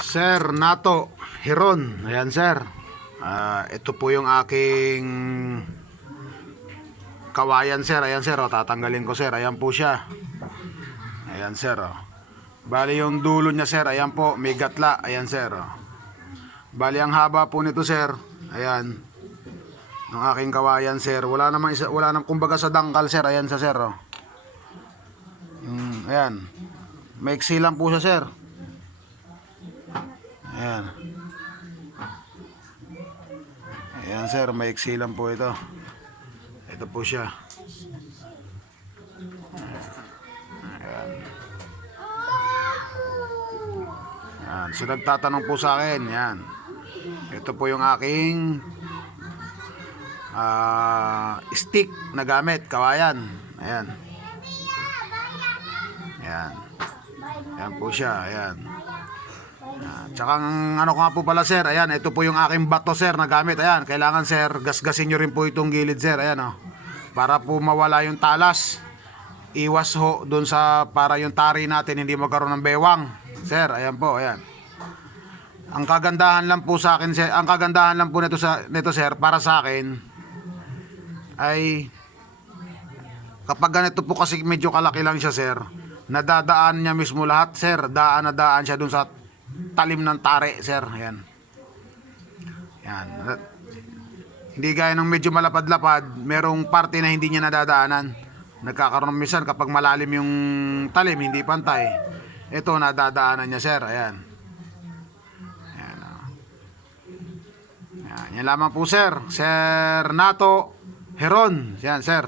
Sir Nato Heron, ayan sir. Ito po yung aking kawayan sir. Ayan sir, tatanggalin ko sir. Ayan po siya. Ayan sir. Bali yung dulo niya sir, ayan po, may gatla. Ayan sir. Bali ang haba po nito sir. Ayan. Ng aking kawayan sir. Wala namang kumbaga sa dangkal sir. Ayan sa sir. Ayan. Maiksi lang po siya sir. Ayan. Ayan sir, maiksi lang po ito. Ito po siya. Ayan. Ayan. So nagtatanong po sa akin, yan. Ito po yung aking stick na gamit, kawayan. Ayan. Ayan. Ayan po siya, ayan. Tsaka ano ko nga po pala sir, ayan, ito po yung aking bato sir na gamit. Ayan, kailangan sir, gasgasin nyo rin po itong gilid sir. Ayan para po mawala yung talas. Iwas ho dun sa, para yung tari natin hindi magkaroon ng bewang. Sir, ayan po, ayan. Ang kagandahan lang po sa akin sir, ang kagandahan lang po nito sir, para sa akin ay kapag ganito po kasi medyo kalaki lang siya sir, nadadaan niya mismo lahat sir, daan na daan siya dun sa talim ng tare sir. Ayan. Yan. Hindi gaya ng medyo malapad-lapad, merong parte na hindi niya nadadaanan. Nagkakaroon minsan kapag malalim yung talim, hindi pantay. Ito nadadaanan niya sir. Ayan. Ayan. Yan lamang po sir. Sir Nato Heron. Yan sir.